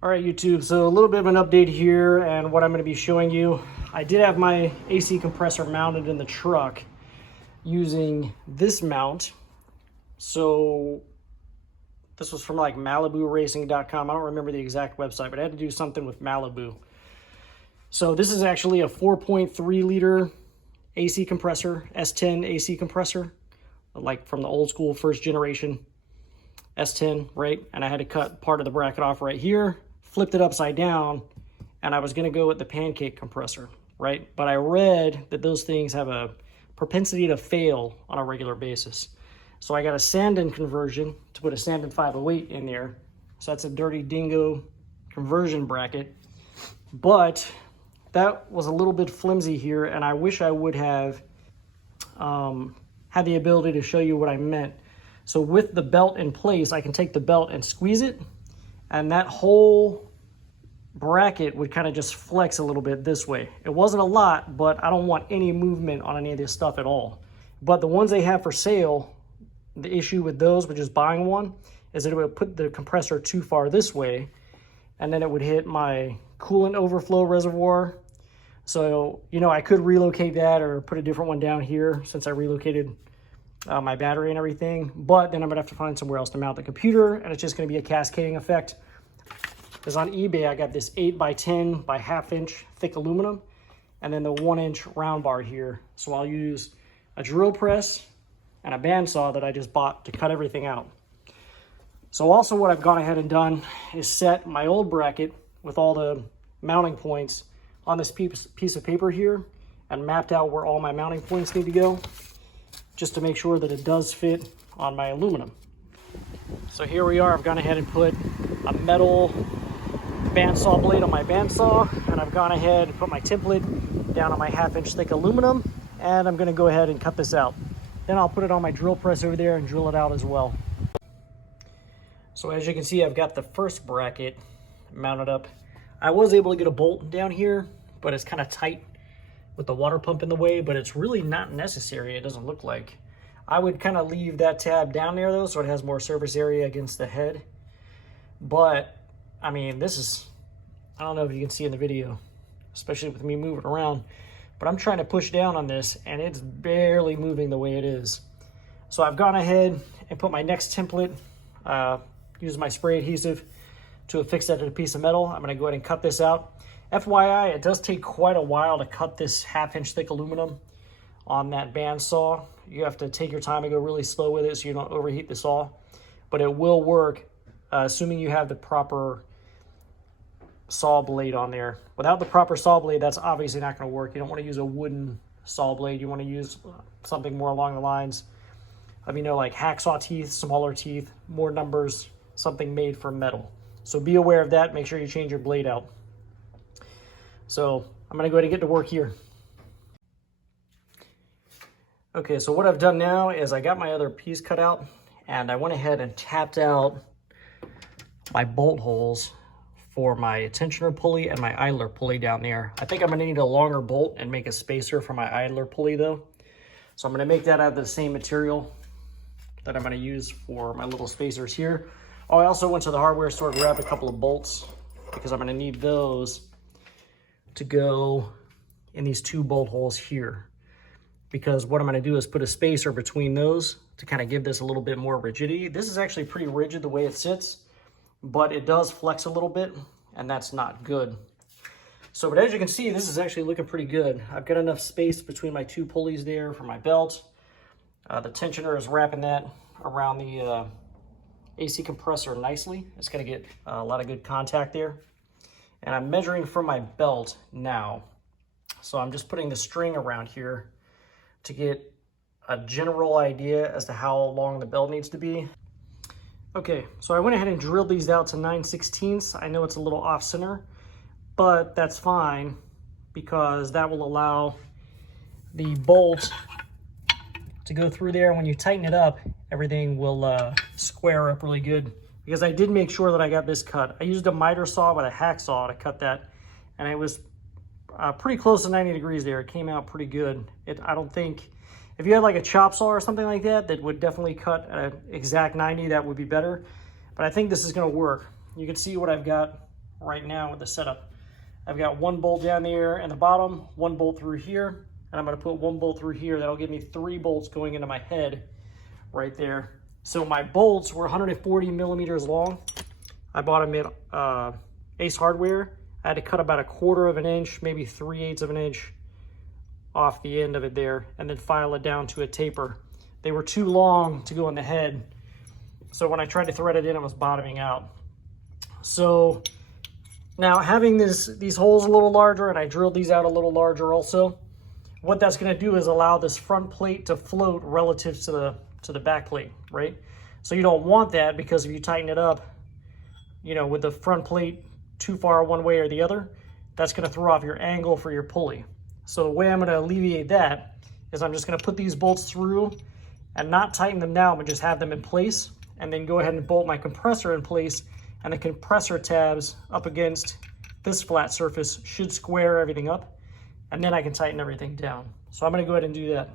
All right, YouTube, so a little bit of an update here and what I'm going to be showing you. I did have my AC compressor mounted in the truck using this mount. So this was from like MalibuRacing.com. I don't remember the exact website, but I had to do something with Malibu. So this is actually a 4.3 liter AC compressor, S10 AC compressor, like from the old school first generation S10, right? And I had to cut part of the bracket off right here, flipped it upside down, and I was gonna go with the pancake compressor, right? But I read that those things have a propensity to fail on a regular basis. So I got a Sanden conversion to put a Sanden 508 in there. So that's a dirty dingo conversion bracket. But that was a little bit flimsy here, and I wish I would have had the ability to show you what I meant. So with the belt in place, I can take the belt and squeeze it, and that whole bracket would kind of just flex a little bit this way. It wasn't a lot, but I don't want any movement on any of this stuff at all. But the ones they have for sale, the issue with those, with just buying one, is that it would put the compressor too far this way, and then it would hit my coolant overflow reservoir. So, you know, I could relocate that or put a different one down here since I relocated my battery and everything, but then I'm gonna have to find somewhere else to mount the computer, and it's just gonna be a cascading effect. Because on eBay, I got this 8x10 by ½ inch thick aluminum, and then the 1-inch round bar here. So I'll use a drill press and a bandsaw that I just bought to cut everything out. So also what I've gone ahead and done is set my old bracket with all the mounting points on this piece of paper here and mapped out where all my mounting points need to go, just to make sure that it does fit on my aluminum. So here we are. I've gone ahead and put a metal bandsaw blade on my bandsaw, and I've gone ahead and put my template down on my ½ inch thick aluminum, and I'm gonna go ahead and cut this out. Then I'll put it on my drill press over there and drill it out as well. So as you can see, I've got the first bracket mounted up. I was able to get a bolt down here, but it's kind of tight with the water pump in the way, but it's really not necessary, it doesn't look like. I would kind of leave that tab down there though, so it has more surface area against the head. But, I mean, this is, I don't know if you can see in the video, especially with me moving around, but I'm trying to push down on this and it's barely moving the way it is. So I've gone ahead and put my next template, use my spray adhesive to affix that to a piece of metal. I'm gonna go ahead and cut this out. FYI, it does take quite a while to cut this ½ inch thick aluminum on that bandsaw. You have to take your time and go really slow with it so you don't overheat the saw, but it will work, assuming you have the proper saw blade on there. Without the proper saw blade, that's obviously not gonna work. You don't wanna use a wooden saw blade. You wanna use something more along the lines of, you know, like hacksaw teeth, smaller teeth, more numbers, something made from metal. So be aware of that. Make sure you change your blade out. So I'm gonna go ahead and get to work here. Okay, so what I've done now is I got my other piece cut out, and I went ahead and tapped out my bolt holes for my tensioner pulley and my idler pulley down there. I think I'm gonna need a longer bolt and make a spacer for my idler pulley though. So I'm gonna make that out of the same material that I'm gonna use for my little spacers here. Oh, I also went to the hardware store, grabbed a couple of bolts because I'm gonna need those to go in these 2 bolt holes here. Because what I'm gonna do is put a spacer between those to kind of give this a little bit more rigidity. This is actually pretty rigid the way it sits, but it does flex a little bit, and that's not good. So, but as you can see, this is actually looking pretty good. I've got enough space between my 2 pulleys there for my belt. The tensioner is wrapping that around the AC compressor nicely. It's gonna get a lot of good contact there. And I'm measuring from my belt now. So I'm just putting the string around here to get a general idea as to how long the belt needs to be. Okay, so I went ahead and drilled these out to 9/16. I know it's a little off center, but that's fine because that will allow the bolt to go through there. When you tighten it up, everything will square up really good. Because I did make sure that I got this cut. I used a miter saw with a hacksaw to cut that, and it was pretty close to 90 degrees there. It came out pretty good. I don't think, if you had like a chop saw or something like that, that would definitely cut at an exact 90, that would be better. But I think this is gonna work. You can see what I've got right now with the setup. I've got one bolt down there in the bottom, one bolt through here, and I'm going to put one bolt through here. That'll give me 3 bolts going into my head right there. So my bolts were 140 millimeters long. I bought them at Ace Hardware. I had to cut about 1/4 of an inch, maybe 3/8 of an inch off the end of it there, and then file it down to a taper. They were too long to go in the head, so when I tried to thread it in, it was bottoming out. So now having these holes a little larger, and I drilled these out a little larger also, what that's going to do is allow this front plate to float relative to the back plate, right? So you don't want that, because if you tighten it up, you know, with the front plate too far one way or the other, that's going to throw off your angle for your pulley. So the way I'm going to alleviate that is I'm just going to put these bolts through and not tighten them down, but just have them in place, and then go ahead and bolt my compressor in place, and the compressor tabs up against this flat surface should square everything up, and then I can tighten everything down. So I'm going to go ahead and do that.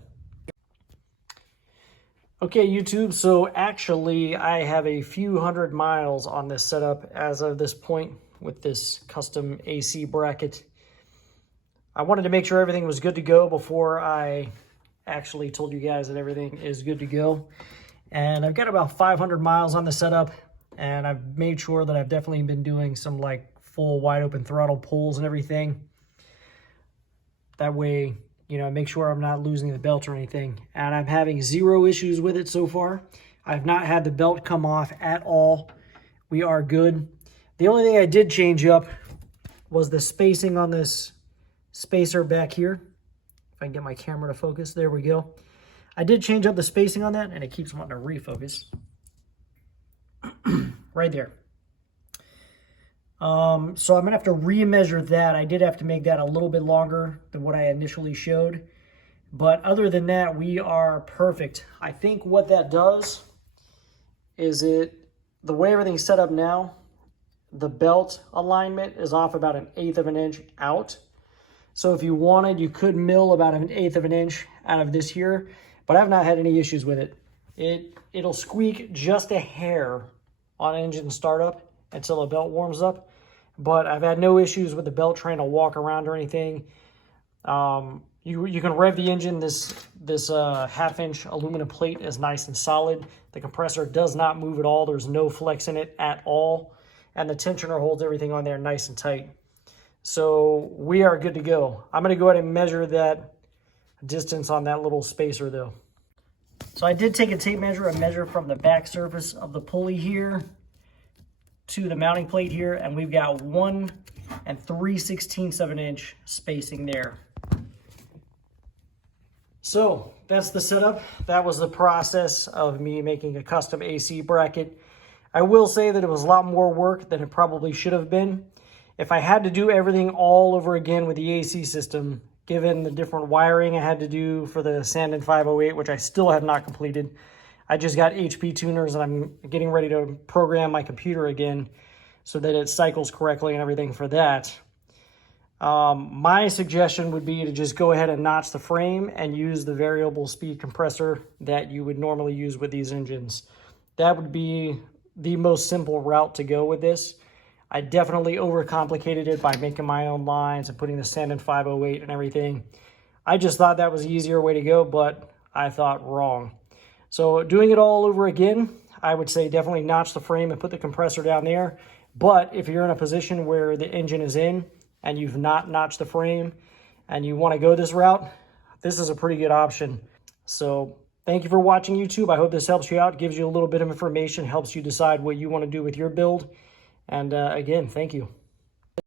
Okay, YouTube, so actually I have a few hundred miles on this setup as of this point with this custom AC bracket. I wanted to make sure everything was good to go before I actually told you guys that everything is good to go. And I've got about 500 miles on the setup, and I've made sure that I've definitely been doing some like full wide open throttle pulls and everything. That way, you know, make sure I'm not losing the belt or anything. And I'm having 0 issues with it so far. I've not had the belt come off at all. We are good. The only thing I did change up was the spacing on this spacer back here. If I can get my camera to focus, there we go. I did change up the spacing on that, and it keeps wanting to refocus. Right there. So I'm gonna have to re-measure that. I did have to make that a little bit longer than what I initially showed. But other than that, we are perfect. I think what that does is the way everything's set up now, the belt alignment is off about 1/8 of an inch out. So if you wanted, you could mill about 1/8 of an inch out of this here, but I've not had any issues with it. It'll squeak just a hair on engine startup until the belt warms up, but I've had no issues with the belt trying to walk around or anything. You can rev the engine. This 1/2-inch aluminum plate is nice and solid. The compressor does not move at all. There's no flex in it at all, and the tensioner holds everything on there nice and tight. So we are good to go. I'm going to go ahead and measure that distance on that little spacer though. So I did take a tape measure and measure from the back surface of the pulley here to the mounting plate here, and we've got 1 3/16 of an inch spacing there. So that's the setup. That was the process of me making a custom AC bracket. I will say that it was a lot more work than it probably should have been. If I had to do everything all over again with the AC system, given the different wiring I had to do for the Sanden 508, which I still have not completed, I just got HP tuners, and I'm getting ready to program my computer again so that it cycles correctly and everything for that. My suggestion would be to just go ahead and notch the frame and use the variable speed compressor that you would normally use with these engines. That would be the most simple route to go with this. I definitely overcomplicated it by making my own lines and putting the Sanden 508 and everything. I just thought that was the easier way to go, but I thought wrong. So doing it all over again, I would say definitely notch the frame and put the compressor down there. But if you're in a position where the engine is in and you've not notched the frame and you want to go this route, this is a pretty good option. So thank you for watching, YouTube. I hope this helps you out, gives you a little bit of information, helps you decide what you want to do with your build. And again, thank you.